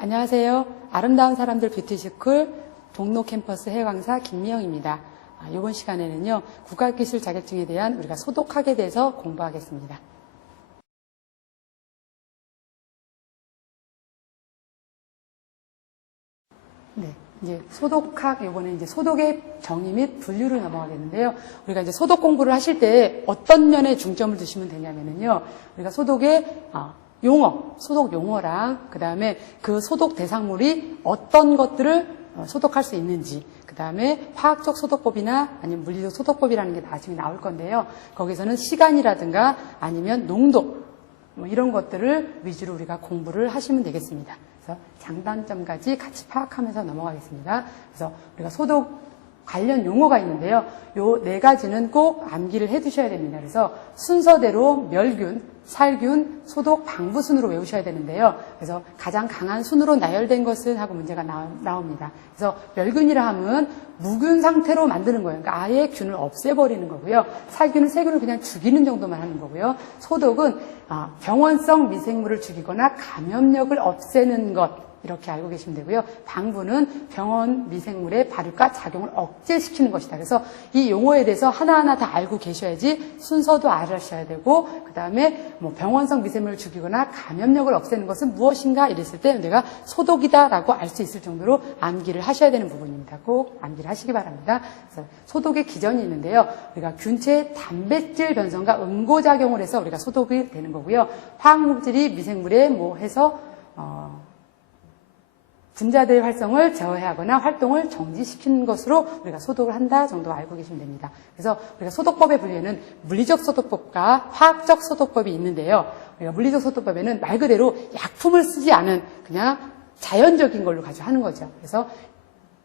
안녕하세요. 아름다운 사람들 뷰티스쿨 종로 캠퍼스 해강사 김미영입니다. 이번 시간에는요, 국가기술 자격증에 대한 우리가 소독학에 대해서 공부하겠습니다. 네, 이제 소독학, 이번에 이제 소독의 정의 및 분류를 넘어가겠는데요. 우리가 이제 소독 공부를 하실 때 어떤 면에 중점을 두시면 되냐면요, 우리가 소독의 용어, 소독 용어랑 그 다음에 그 소독 대상물이 어떤 것들을 소독할 수 있는지, 그 다음에 화학적 소독법이나 아니면 물리적 소독법이라는 게 나중에 나올 건데요. 거기서는 시간이라든가 아니면 농도, 이런 것들을 위주로 우리가 공부를 하시면 되겠습니다. 그래서 장단점까지 같이 파악하면서 넘어가겠습니다. 그래서 우리가 소독 관련 용어가 있는데요. 요 네 가지는 꼭 암기를 해 두셔야 됩니다. 그래서 순서대로 멸균, 살균, 소독, 방부 순으로 외우셔야 되는데요. 그래서 가장 강한 순으로 나열된 것은 하고 문제가 나옵니다. 그래서 멸균이라 하면 무균 상태로 만드는 거예요. 그러니까 아예 균을 없애버리는 거고요. 살균은 세균을 그냥 죽이는 정도만 하는 거고요. 소독은 병원성 미생물을 죽이거나 감염력을 없애는 것, 이렇게 알고 계시면 되고요. 방부는 병원 미생물의 발육과 작용을 억제시키는 것이다. 그래서 이 용어에 대해서 하나하나 다 알고 계셔야지 순서도 알으셔야 되고, 그 다음에 병원성 미생물을 죽이거나 감염력을 없애는 것은 무엇인가 이랬을 때 내가 소독이다라고 알 수 있을 정도로 암기를 하셔야 되는 부분입니다. 꼭 암기를 하시기 바랍니다. 그래서 소독의 기전이 있는데요. 우리가 균체의 단백질 변성과 응고작용을 해서 우리가 소독이 되는 거고요. 화학물질이 미생물에 해서 분자들의 활성을 제어하거나 활동을 정지시키는 것으로 우리가 소독을 한다 정도 알고 계시면 됩니다. 그래서 우리가 소독법의 분류에는 물리적 소독법과 화학적 소독법이 있는데요. 우리가 물리적 소독법에는 말 그대로 약품을 쓰지 않은 그냥 자연적인 걸로 가지고 하는 거죠. 그래서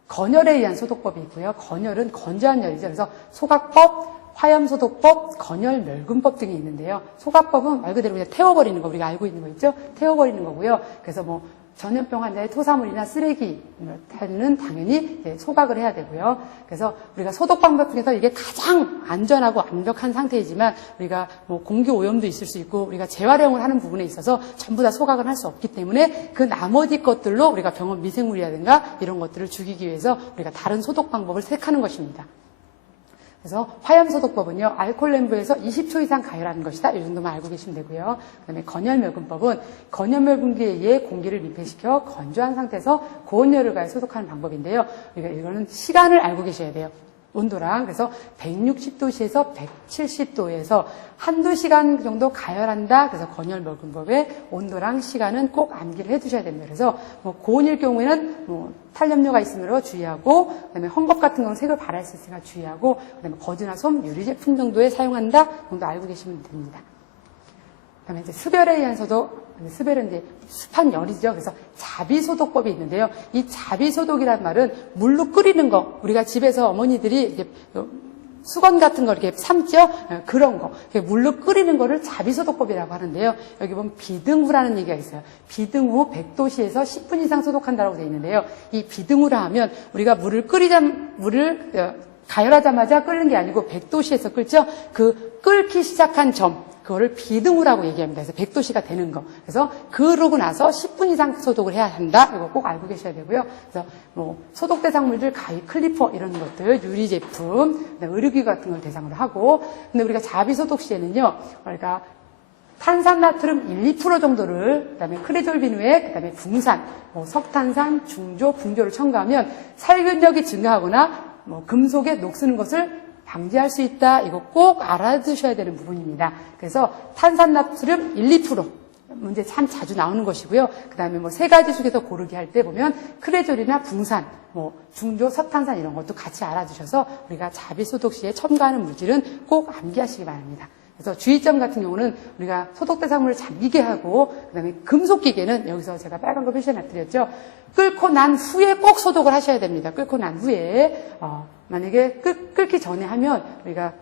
건열에 의한 소독법이 있고요. 건열은 건조한 열이죠. 그래서 소각법, 화염소독법, 건열, 멸균법 등이 있는데요. 소각법은 말 그대로 그냥 태워버리는 거, 우리가 알고 있는 거 있죠? 태워버리는 거고요. 그래서 전염병 환자의 토사물이나 쓰레기는 당연히 소각을 해야 되고요. 그래서 우리가 소독 방법 중에서 이게 가장 안전하고 완벽한 상태이지만 우리가 공기 오염도 있을 수 있고 우리가 재활용을 하는 부분에 있어서 전부 다 소각을 할 수 없기 때문에 그 나머지 것들로 우리가 병원 미생물이라든가 이런 것들을 죽이기 위해서 우리가 다른 소독 방법을 택하는 것입니다. 그래서 화염소독법은요, 알코올 램브에서 20초 이상 가열하는 것이다. 이 정도만 알고 계시면 되고요. 그 다음에 건열멸균법은 건열멸균기에 의해 공기를 밀폐시켜 건조한 상태에서 고온열을 가해 소독하는 방법인데요. 이거는 시간을 알고 계셔야 돼요. 온도랑. 그래서 160도씨에서 170도에서 한두 시간 정도 가열한다. 그래서 건열멸균법의 온도랑 시간은 꼭 암기를 해 두셔야 됩니다. 그래서 고온일 경우에는 탄염료가 있으므로 주의하고, 그다음에 헝겊 같은 경우는 색을 발할 수 있으니까 주의하고, 그다음에 거즈나 솜, 유리 제품 정도에 사용한다 정도 알고 계시면 됩니다. 그다음에 이제 습열에 의한 소독, 습열은 이제 습한 열이죠. 그래서 자비소독법이 있는데요. 이 자비소독이란 말은 물로 끓이는 거, 우리가 집에서 어머니들이 이렇게 수건 같은 거 이렇게 삶죠? 그런 거. 물로 끓이는 거를 자비소독법이라고 하는데요. 여기 보면 비등후라는 얘기가 있어요. 비등후 100도씨에서 10분 이상 소독한다고 되어 있는데요. 이 비등후라 하면 우리가 물을 가열하자마자 끓는 게 아니고 100도씨에서 끓죠? 그 끓기 시작한 점, 그거를 비등후라고 얘기합니다. 그래서 100도씨가 되는 거. 그래서 그러고 나서 10분 이상 소독을 해야 한다. 이거 꼭 알고 계셔야 되고요. 그래서 소독 대상물들, 가위, 클리퍼 이런 것들, 유리 제품, 의료기구 같은 걸 대상으로 하고, 근데 우리가 자비소독 시에는요, 우리가 탄산나트륨 1~2% 정도를, 그다음에 크레졸 비누액, 그다음에 붕산, 석탄산, 중조, 붕조를 첨가하면 살균력이 증가하거나 금속에 녹쓰는 것을 방지할 수 있다. 이거 꼭 알아두셔야 되는 부분입니다. 그래서 탄산나트륨 1~2% 문제 참 자주 나오는 것이고요. 그 다음에 세 가지 중에서 고르기 할 때 보면 크레졸이나 붕산, 중조, 석탄산 이런 것도 같이 알아두셔서 우리가 자비소독 시에 첨가하는 물질은 꼭 암기하시기 바랍니다. 그래서 주의점 같은 경우는 우리가 소독 대상물을 잠기게 하고, 그 다음에 금속기계는 여기서 제가 빨간 거 표시해놨드렸죠. 끓고 난 후에 꼭 소독을 하셔야 됩니다. 끓고 난 후에. 만약에 끓기 전에 하면 우리가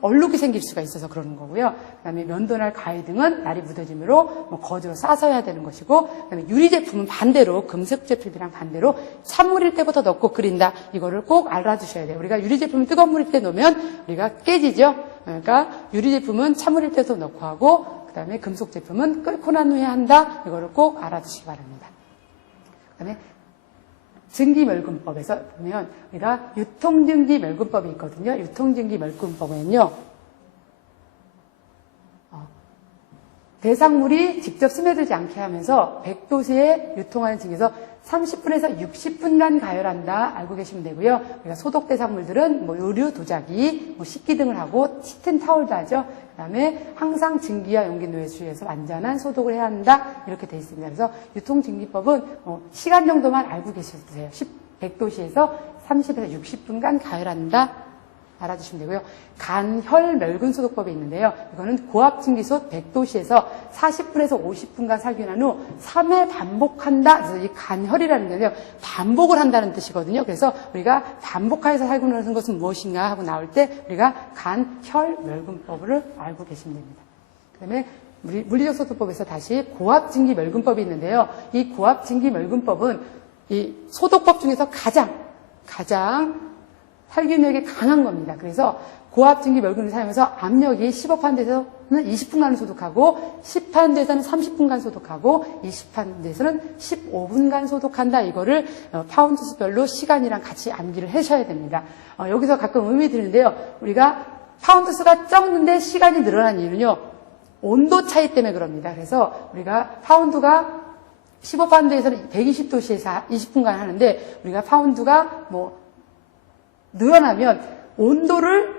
얼룩이 생길 수가 있어서 그러는 거고요. 그 다음에 면도날 가위 등은 날이 묻어짐으로 거즈로 싸서 해야 되는 것이고, 그 다음에 유리 제품은 반대로, 금속 제품이랑 반대로 찬물일 때부터 넣고 끓인다. 이거를 꼭 알아두셔야 돼요. 우리가 유리 제품을 뜨거운 물일 때 넣으면 우리가 깨지죠. 그러니까 유리 제품은 찬물일 때도 넣고 하고, 그 다음에 금속 제품은 끓고 난 후에 한다. 이거를 꼭 알아두시기 바랍니다. 그다음에 증기멸균법에서 보면 우리가 유통증기멸균법이 있거든요. 유통증기멸균법에는요, 대상물이 직접 스며들지 않게 하면서 100도씨에 유통하는 증기에서 30분에서 60분간 가열한다 알고 계시면 되고요. 우리가 소독 대상물들은 뭐 의류, 도자기, 뭐 식기 등을 하고 짙은 타올도 하죠. 그다음에 항상 증기와 용기 노에 주의해서 완전한 소독을 해야 한다 이렇게 되어 있습니다. 그래서 유통증기법은 시간 정도만 알고 계셔주세요. 100도씨에서 30에서 60분간 가열한다. 알아주시면 되고요. 간혈멸균 소독법이 있는데요. 이거는 고압증기소 100도씨에서 40분에서 50분간 살균한 후 3회 반복한다. 그래서 이 간혈이라는 게요, 반복을 한다는 뜻이거든요. 그래서 우리가 반복하여서 살균하는 것은 무엇인가 하고 나올 때 우리가 간혈멸균법을 알고 계시면 됩니다. 그다음에 물리적 소독법에서 다시 고압증기멸균법이 있는데요. 이 고압증기멸균법은 이 소독법 중에서 가장 살균력이 강한 겁니다. 그래서 고압증기멸균을 사용해서 압력이 15파운드에서는 20분간 소독하고 10파운드에서는 30분간 소독하고 20파운드에서는 15분간 소독한다. 이거를 파운드수별로 시간이랑 같이 암기를 하셔야 됩니다. 여기서 가끔 의미 드는데요. 우리가 파운드수가 적는데 시간이 늘어난 이유는요, 온도 차이 때문에 그럽니다. 그래서 우리가 파운드가 15파운드에서는 120도씨에서 20분간 하는데 우리가 파운드가 늘어나면 온도를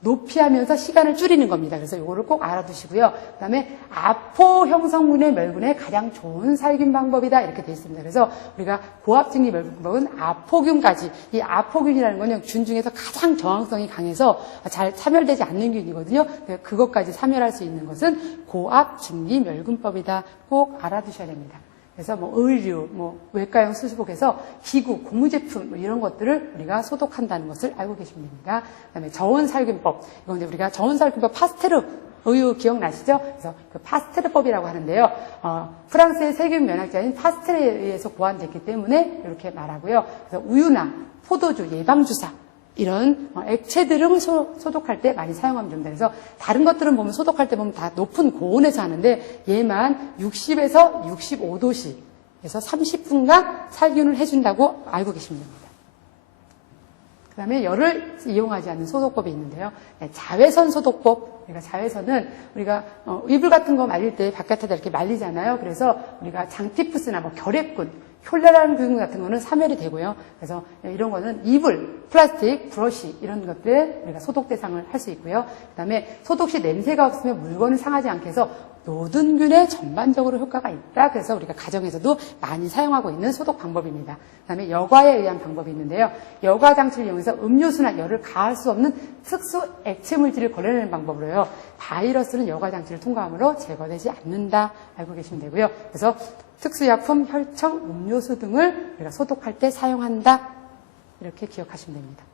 높이 하면서 시간을 줄이는 겁니다. 그래서 이거를 꼭 알아두시고요. 그 다음에 아포 형성분의 멸균에 가장 좋은 살균 방법이다 이렇게 되어 있습니다. 그래서 우리가 고압증기 멸균법은 아포균까지, 이 아포균이라는 건 균 중에서 가장 저항성이 강해서 잘 사멸되지 않는 균이거든요. 그것까지 사멸할 수 있는 것은 고압증기 멸균법이다. 꼭 알아두셔야 됩니다. 그래서 의류, 외과용 수술복에서 기구, 고무제품 이런 것들을 우리가 소독한다는 것을 알고 계시면 됩니다. 그다음에 저온살균법. 이건 우리가 저온살균법 파스테르 우유 기억나시죠? 그래서 그 파스테르법이라고 하는데요. 프랑스의 세균 면역자인 파스테르에 의해서 고안됐기 때문에 이렇게 말하고요. 그래서 우유나 포도주, 예방주사 이런 액체들을 소독할 때 많이 사용하면 됩니다. 그래서 다른 것들은 보면 소독할 때 보면 다 높은 고온에서 하는데 얘만 60에서 65도씨에서 30분간 살균을 해준다고 알고 계시면 됩니다. 그 다음에 열을 이용하지 않는 소독법이 있는데요. 자외선 소독법. 그러니까 자외선은 우리가 이불 같은 거 말릴 때 바깥에다 이렇게 말리잖아요. 그래서 우리가 장티푸스나 결핵균, 콜레라균 같은 거는 사멸이 되고요. 그래서 이런 거는 이불, 플라스틱, 브러쉬 이런 것들 우리가 소독 대상을 할 수 있고요. 그다음에 소독 시 냄새가 없으면 물건을 상하지 않게 해서 노든균에 전반적으로 효과가 있다. 그래서 우리가 가정에서도 많이 사용하고 있는 소독 방법입니다. 그다음에 여과에 의한 방법이 있는데요. 여과 장치를 이용해서 음료수나 열을 가할 수 없는 특수 액체 물질을 걸러내는 방법으로요. 바이러스는 여과 장치를 통과함으로 제거되지 않는다. 알고 계시면 되고요. 그래서 특수약품, 혈청, 음료수 등을 우리가 소독할 때 사용한다. 이렇게 기억하시면 됩니다.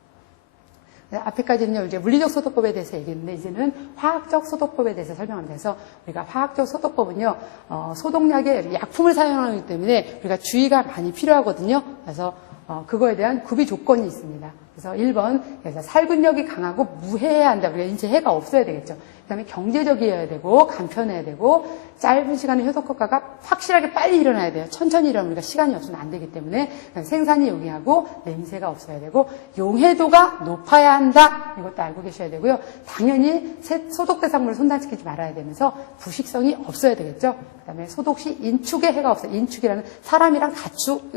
앞에까지는요, 이제 물리적 소독법에 대해서 얘기했는데, 이제는 화학적 소독법에 대해서 설명합니다. 그래서 우리가 화학적 소독법은요, 소독약에 약품을 사용하기 때문에 우리가 주의가 많이 필요하거든요. 그래서 그거에 대한 구비 조건이 있습니다. 그래서 1번, 그래서 살균력이 강하고 무해해야 한다. 우리가 인체 해가 없어야 되겠죠. 그 다음에 경제적이어야 되고, 간편해야 되고, 짧은 시간에 효독 효과가 확실하게 빨리 일어나야 돼요. 천천히 일어나면 우리가 시간이 없으면 안 되기 때문에 생산이 용이하고 냄새가 없어야 되고 용해도가 높아야 한다. 이것도 알고 계셔야 되고요. 당연히 소독 대상물을 손단시키지 말아야 되면서 부식성이 없어야 되겠죠. 그 다음에 소독 시 인축에 해가 없어요. 인축이라는 사람이랑 가축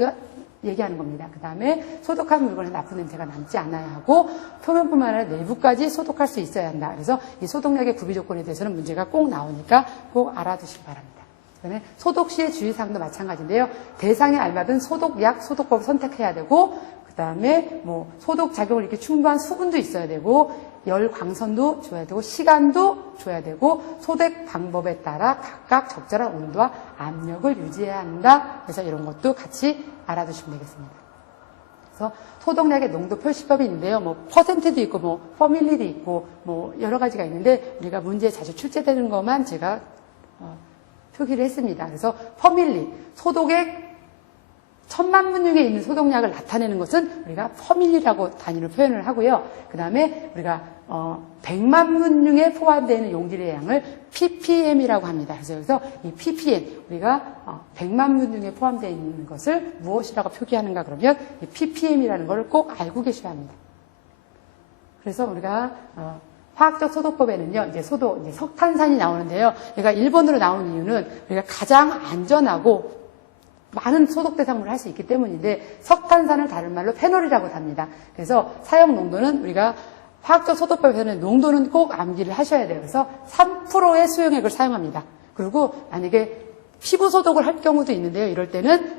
얘기하는 겁니다. 그 다음에 소독한 물건에 나쁜 냄새가 남지 않아야 하고 표면뿐만 아니라 내부까지 소독할 수 있어야 한다. 그래서 이 소독약의 구비 조건에 대해서는 문제가 꼭 나오니까 꼭 알아두시기 바랍니다. 그 다음에 소독 시의 주의사항도 마찬가지인데요. 대상에 알맞은 소독약, 소독법을 선택해야 되고 그 다음에 소독 작용을 이렇게 충분한 수분도 있어야 되고 열 광선도 줘야 되고 시간도 줘야 되고 소독 방법에 따라 각각 적절한 온도와 압력을 유지해야 한다. 그래서 이런 것도 같이 알아두시면 되겠습니다. 그래서 소독약의 농도 표시법이 있는데요. 퍼센트도 있고 퍼밀리도 있고 여러 가지가 있는데 우리가 문제에 자주 출제되는 것만 제가 표기를 했습니다. 그래서 퍼밀리 소독액 1000만 분 중에 있는 소독약을 나타내는 것은 우리가 퍼밀리라고 단위로 표현을 하고요. 그 다음에 우리가 100만 분 중에 포함되어 있는 용질의 양을 ppm이라고 합니다. 그래서 이 ppm, 우리가 100만 분 중에 포함되어 있는 것을 무엇이라고 표기하는가 그러면 이 ppm이라는 걸 꼭 알고 계셔야 합니다. 그래서 우리가 화학적 소독법에는요, 이제 석탄산이 나오는데요. 얘가 1번으로 나온 이유는 우리가 가장 안전하고 많은 소독 대상물을 할 수 있기 때문인데, 석탄산을 다른 말로 페놀이라고 합니다. 그래서 사용 농도는 우리가 화학적 소독법에서는 농도는 꼭 암기를 하셔야 돼요. 그래서 3%의 수용액을 사용합니다. 그리고 만약에 피부 소독을 할 경우도 있는데요. 이럴 때는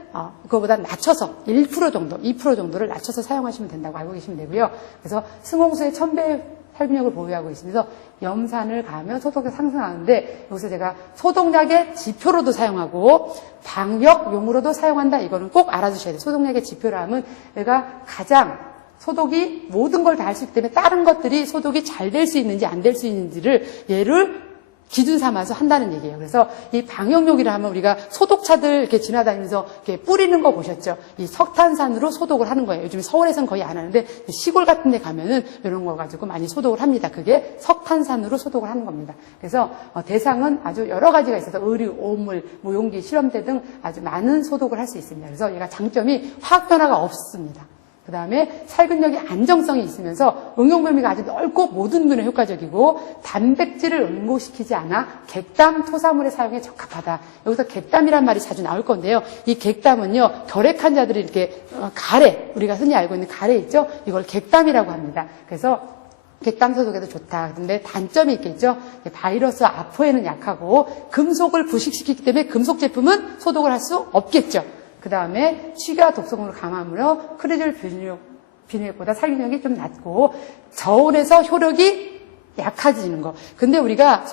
그거보다 낮춰서 1% 정도, 2% 정도를 낮춰서 사용하시면 된다고 알고 계시면 되고요. 그래서 승홍수의 1000배의 살균력을 보유하고 있으면서 염산을 가하면 소독력이 상승하는데, 여기서 제가 소독약의 지표로도 사용하고 방역용으로도 사용한다. 이거는 꼭 알아두셔야 돼요. 소독약의 지표라 하면 내가 가장 소독이 모든 걸 다 할 수 있기 때문에 다른 것들이 소독이 잘 될 수 있는지 안 될 수 있는지를 얘를 기준 삼아서 한다는 얘기예요. 그래서 이 방역용이라 하면 우리가 소독차들 이렇게 지나다니면서 이렇게 뿌리는 거 보셨죠? 이 석탄산으로 소독을 하는 거예요. 요즘 서울에서는 거의 안 하는데 시골 같은 데 가면은 이런 거 가지고 많이 소독을 합니다. 그게 석탄산으로 소독을 하는 겁니다. 그래서 대상은 아주 여러 가지가 있어서 의류, 오물, 뭐 용기, 실험대 등 아주 많은 소독을 할 수 있습니다. 그래서 얘가 장점이 화학 변화가 없습니다. 그 다음에 살균력이 안정성이 있으면서 응용 범위가 아주 넓고 모든 분에 효과적이고 단백질을 응고시키지 않아 객담 토사물의 사용에 적합하다. 여기서 객담이란 말이 자주 나올 건데요. 이 객담은요, 결핵 환자들이 이렇게 가래, 우리가 흔히 알고 있는 가래 있죠? 이걸 객담이라고 합니다. 그래서 객담 소독에도 좋다. 근데 단점이 있겠죠? 바이러스 아포에는 약하고 금속을 부식시키기 때문에 금속 제품은 소독을 할 수 없겠죠. 그 다음에 취가 독성으로 감함으로 크리졸 비누액보다 살균력이 좀 낮고 저온에서 효력이 약해지는 거. 근데 우리가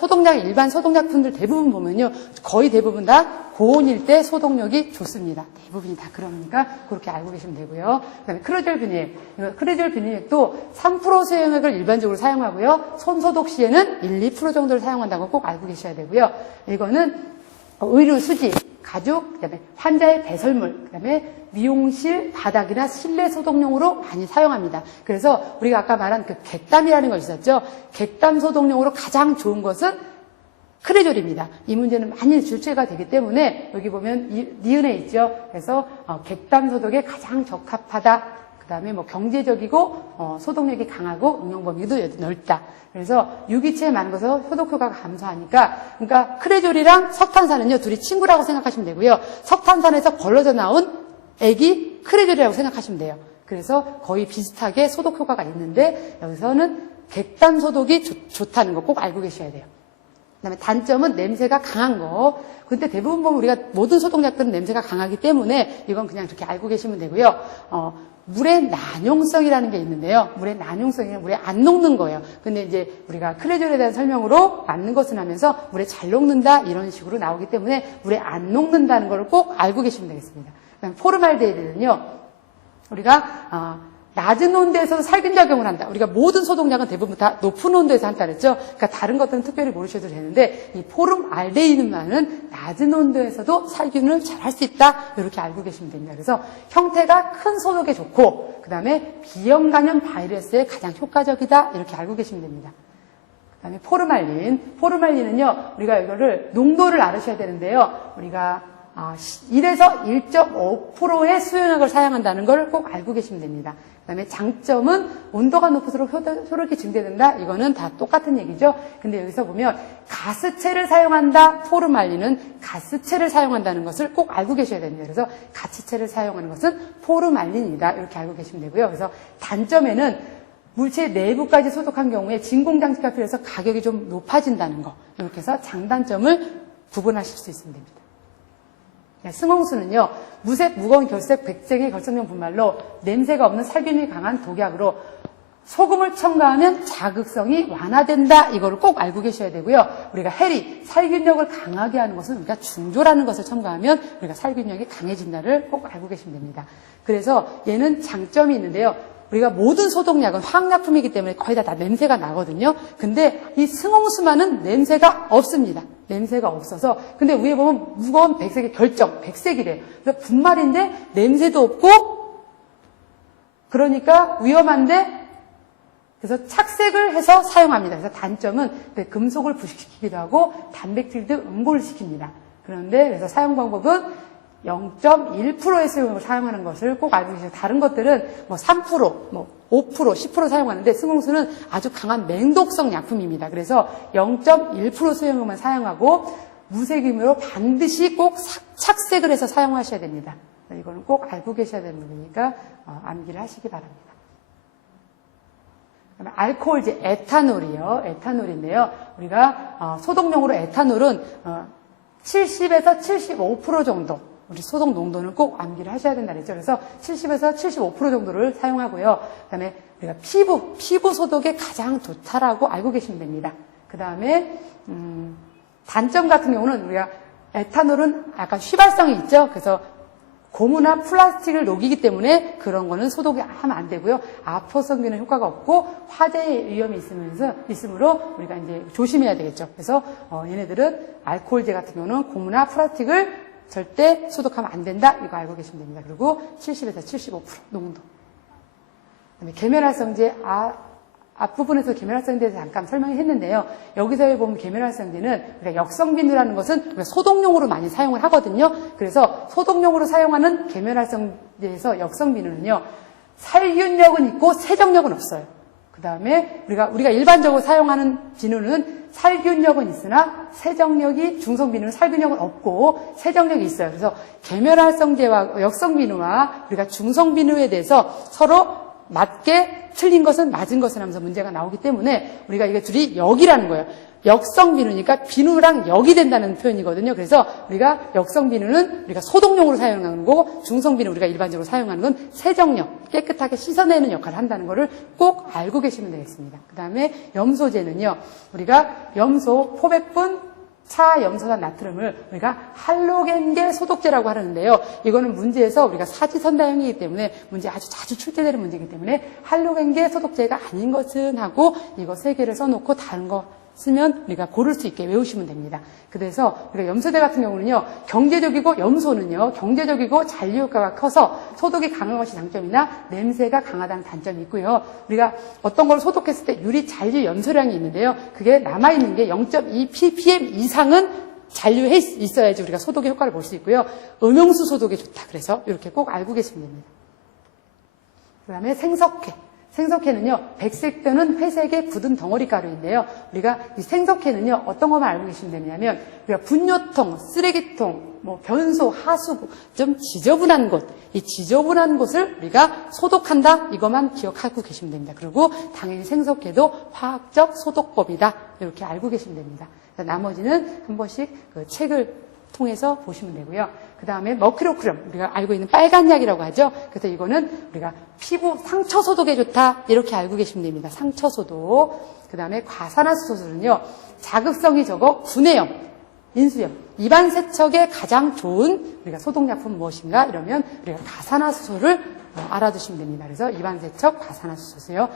일반 소독약품들 대부분 보면요, 거의 대부분 다 고온일 때 소독력이 좋습니다. 대부분이 다 그러니까 그렇게 알고 계시면 되고요. 그 다음에 크리졸 비누액. 크리졸 비누액도 3% 수용액을 일반적으로 사용하고요. 손 소독 시에는 1~2% 정도를 사용한다고 꼭 알고 계셔야 되고요. 이거는 의류 수지, 가죽, 그다음에 환자의 배설물, 그다음에 미용실 바닥이나 실내 소독용으로 많이 사용합니다. 그래서 우리가 아까 말한 그 객담이라는 거 있었죠. 객담 소독용으로 가장 좋은 것은 크레졸입니다. 이 문제는 많이 출제가 되기 때문에 여기 보면 니은에 있죠. 그래서 객담 소독에 가장 적합하다. 그다음에 뭐 경제적이고 소독력이 강하고 응용 범위도 넓다. 그래서 유기체에 많은 것은 소독 효과가 감소하니까, 그러니까 크레졸이랑 석탄산은요, 둘이 친구라고 생각하시면 되고요. 석탄산에서 벌어져 나온 액이 크레졸이라고 생각하시면 돼요. 그래서 거의 비슷하게 소독 효과가 있는데 여기서는 객담 소독이 좋다는 거 꼭 알고 계셔야 돼요. 그다음에 단점은 냄새가 강한 거. 근데 대부분 보면 우리가 모든 소독약들은 냄새가 강하기 때문에 이건 그냥 이렇게 알고 계시면 되고요. 물의 난용성이라는 게 있는데요. 물의 난용성이면 물에 안 녹는 거예요. 근데 이제 우리가 크레졸에 대한 설명으로 맞는 것은 하면서 물에 잘 녹는다 이런 식으로 나오기 때문에 물에 안 녹는다는 걸 꼭 알고 계시면 되겠습니다. 그다음에 포르말데히드는요, 우리가 낮은 온도에서 살균 작용을 한다. 우리가 모든 소독약은 대부분 다 높은 온도에서 한다 그랬죠. 그러니까 다른 것들은 특별히 모르셔도 되는데 이 포름알데히드만은 낮은 온도에서도 살균을 잘 할 수 있다. 이렇게 알고 계시면 됩니다. 그래서 형태가 큰 소독에 좋고 그다음에 비염 감염 바이러스에 가장 효과적이다. 이렇게 알고 계시면 됩니다. 그다음에 포르말린은요. 우리가 이거를 농도를 알으셔야 되는데요. 우리가 1에서 1.5%의 수용액을 사용한다는 걸 꼭 알고 계시면 됩니다. 그다음에 장점은 온도가 높을수록 효력이 증대된다. 이거는 다 똑같은 얘기죠. 근데 여기서 보면 가스체를 사용한다. 포르말린은 가스체를 사용한다는 것을 꼭 알고 계셔야 됩니다. 그래서 가스체를 사용하는 것은 포르말린이다. 이렇게 알고 계시면 되고요. 그래서 단점에는 물체 내부까지 소독한 경우에 진공장치가 필요해서 가격이 좀 높아진다는 거. 이렇게 해서 장단점을 구분하실 수 있으면 됩니다. 승홍수는요, 무색, 무거운 결색, 백색의 결석용 분말로 냄새가 없는 살균이 강한 독약으로 소금을 첨가하면 자극성이 완화된다. 이거를 꼭 알고 계셔야 되고요. 우리가 해리, 살균력을 강하게 하는 것은 우리가 중조라는 것을 첨가하면 우리가 살균력이 강해진다를 꼭 알고 계시면 됩니다. 그래서 얘는 장점이 있는데요. 우리가 모든 소독약은 화학약품이기 때문에 거의 다 냄새가 나거든요. 근데 이 승홍수만은 냄새가 없습니다. 냄새가 없어서. 근데 위에 보면 무거운 백색의 결정, 백색이래요. 그래서 분말인데 냄새도 없고, 그러니까 위험한데, 그래서 착색을 해서 사용합니다. 그래서 단점은 금속을 부식시키기도 하고 단백질도 응고를 시킵니다. 그런데 그래서 사용 방법은 0.1%의 수용을 사용하는 것을 꼭 알고 계세요. 다른 것들은 뭐 3%, 뭐 5%, 10% 사용하는데 승홍수는 아주 강한 맹독성 약품입니다. 그래서 0.1% 수용만 사용하고 무색임으로 반드시 꼭 착색을 해서 사용하셔야 됩니다. 이거는 꼭 알고 계셔야 되는 거니까 암기를 하시기 바랍니다. 알코올제 에탄올이요. 에탄올인데요. 우리가 소독용으로 에탄올은 70에서 75% 정도, 우리 소독 농도는 꼭 암기를 하셔야 된다 그랬죠. 그래서 70에서 75% 정도를 사용하고요. 그다음에 우리가 피부 소독에 가장 좋다라고 알고 계시면 됩니다. 그다음에 단점 같은 경우는 우리가 에탄올은 약간 휘발성이 있죠. 그래서 고무나 플라스틱을 녹이기 때문에 그런 거는 소독이 하면 안 되고요. 아포성균은 효과가 없고 화재의 위험이 있으므로 우리가 이제 조심해야 되겠죠. 그래서 얘네들은 알코올제 같은 경우는 고무나 플라스틱을 절대 소독하면 안 된다. 이거 알고 계시면 됩니다. 그리고 70에서 75% 농도. 그다음에 계면활성제 앞부분에서 계면활성제에 대해서 잠깐 설명했는데요. 여기서 보면 계면활성제는 우리가 역성비누라는 것은 우리가 소독용으로 많이 사용을 하거든요. 그래서 소독용으로 사용하는 계면활성제에서 역성비누는요. 살균력은 있고 세정력은 없어요. 그 다음에 우리가 일반적으로 사용하는 비누는 살균력은 있으나 세정력이 중성비누는 살균력은 없고 세정력이 있어요. 그래서 계면활성제와 역성비누와 우리가 중성비누에 대해서 서로 맞게 틀린 것은 맞은 것은 하면서 문제가 나오기 때문에 우리가 이게 둘이 역이라는 거예요. 역성비누니까 비누랑 역이 된다는 표현이거든요. 그래서 우리가 역성비누는 우리가 소독용으로 사용하는 거고 중성비누 우리가 일반적으로 사용하는 건 세정력, 깨끗하게 씻어내는 역할을 한다는 것을 꼭 알고 계시면 되겠습니다. 그 다음에 염소제는요. 우리가 염소, 포백분, 차, 염소산, 나트륨을 우리가 할로겐계 소독제라고 하는데요. 이거는 문제에서 우리가 사지선다형이기 때문에 문제 아주 자주 출제되는 문제이기 때문에 할로겐계 소독제가 아닌 것은 하고 이거 3개를 써놓고 다른 거 쓰면 우리가 고를 수 있게 외우시면 됩니다. 그래서 우리가 염소제 같은 경우는요. 염소는요. 경제적이고 잔류 효과가 커서 소독이 강한 것이 장점이나 냄새가 강하다는 단점이 있고요. 우리가 어떤 걸 소독했을 때 유리 잔류 염소량이 있는데요. 그게 남아있는 게 0.2 ppm 이상은 잔류해 있어야지 우리가 소독의 효과를 볼 수 있고요. 음용수 소독에 좋다. 그래서 이렇게 꼭 알고 계시면 됩니다. 그 다음에 생석회. 생석회는요, 백색 또는 회색의 굳은 덩어리 가루인데요. 우리가 이 생석회는요, 어떤 것만 알고 계시면 되냐면, 우리가 분뇨통, 쓰레기통, 변소, 하수구, 좀 지저분한 곳, 이 지저분한 곳을 우리가 소독한다, 이것만 기억하고 계시면 됩니다. 그리고 당연히 생석회도 화학적 소독법이다, 이렇게 알고 계시면 됩니다. 나머지는 한 번씩 그 책을 통해서 보시면 되고요. 그 다음에 머큐로크럼, 우리가 알고 있는 빨간 약이라고 하죠. 그래서 이거는 우리가 피부 상처 소독에 좋다 이렇게 알고 계시면 됩니다. 상처 소독. 그 다음에 과산화수소는요. 자극성이 적어 구내염, 인수염, 입안 세척에 가장 좋은 우리가 소독약품 무엇인가 이러면 우리가 과산화수소를 알아두시면 됩니다. 그래서 입안 세척 과산화수소요.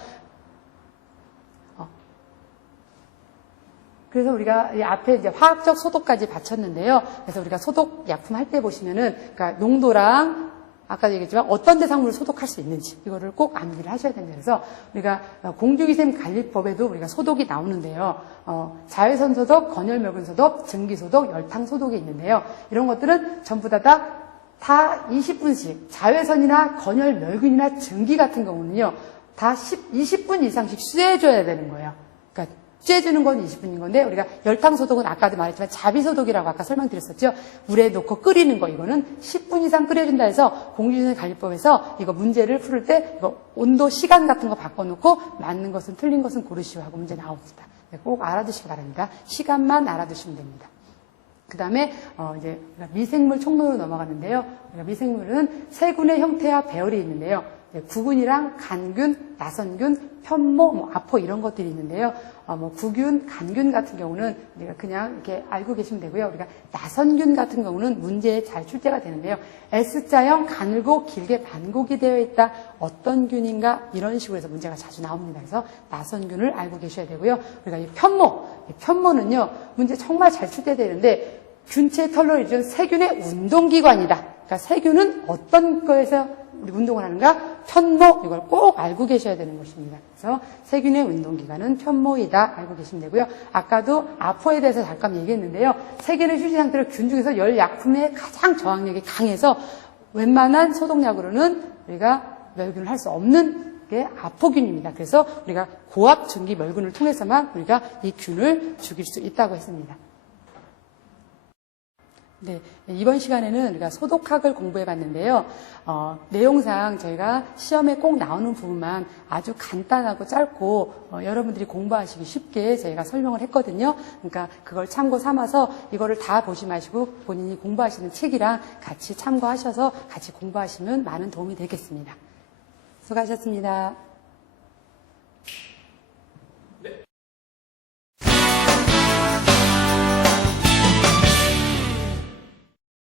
그래서 우리가 이 앞에 이제 화학적 소독까지 바쳤는데요. 그래서 우리가 소독 약품 할 때 보시면은, 그러니까 농도랑 아까도 얘기했지만 어떤 대상물을 소독할 수 있는지 이거를 꼭 암기를 하셔야 됩니다. 그래서 우리가 공주위생관리법에도 우리가 소독이 나오는데요. 자외선 소독, 건열멸균 소독, 증기 소독, 열탕 소독이 있는데요. 이런 것들은 전부 다 20분씩 자외선이나 건열멸균이나 증기 같은 경우는요. 다 20분 이상씩 쐬줘야 되는 거예요. 그러니까 쬐주는 건 20분인 건데 우리가 열탕 소독은 아까도 말했지만 자비 소독이라고 아까 설명드렸었죠. 물에 넣고 끓이는 거 이거는 10분 이상 끓여준다 해서 공주위생관리법에서 이거 문제를 풀을 때 이거 온도 시간 같은 거 바꿔놓고 맞는 것은 틀린 것은 고르시오 하고 문제 나옵니다. 꼭 알아두시기 바랍니다. 시간만 알아두시면 됩니다. 그 다음에 이제 미생물 총론으로 넘어가는데요. 미생물은 세균의 형태와 배열이 있는데요. 구균이랑 간균, 나선균, 편모, 아포 이런 것들이 있는데요. 구균, 간균 같은 경우는 우리가 그냥 이렇게 알고 계시면 되고요. 우리가 나선균 같은 경우는 문제에 잘 출제가 되는데요. S자형 가늘고 길게 반곡이 되어 있다. 어떤 균인가? 이런 식으로 해서 문제가 자주 나옵니다. 그래서 나선균을 알고 계셔야 되고요. 우리가 이 편모는요. 문제 정말 잘 출제되는데 균체 털로 이루어진 세균의 운동기관이다. 그러니까 세균은 어떤 거에서 우리 운동을 하는가? 편모, 이걸 꼭 알고 계셔야 되는 것입니다. 그래서 세균의 운동기관은 편모이다. 알고 계시면 되고요. 아까도 아포에 대해서 잠깐 얘기했는데요. 세균의 휴지 상태로 균 중에서 열 약품의 가장 저항력이 강해서 웬만한 소독약으로는 우리가 멸균을 할 수 없는 게 아포균입니다. 그래서 우리가 고압 증기 멸균을 통해서만 우리가 이 균을 죽일 수 있다고 했습니다. 네, 이번 시간에는 우리가 소독학을 공부해 봤는데요. 내용상 저희가 시험에 꼭 나오는 부분만 아주 간단하고 짧고 여러분들이 공부하시기 쉽게 저희가 설명을 했거든요. 그러니까 그걸 참고 삼아서 이거를 다 보지 마시고 본인이 공부하시는 책이랑 같이 참고하셔서 같이 공부하시면 많은 도움이 되겠습니다. 수고하셨습니다.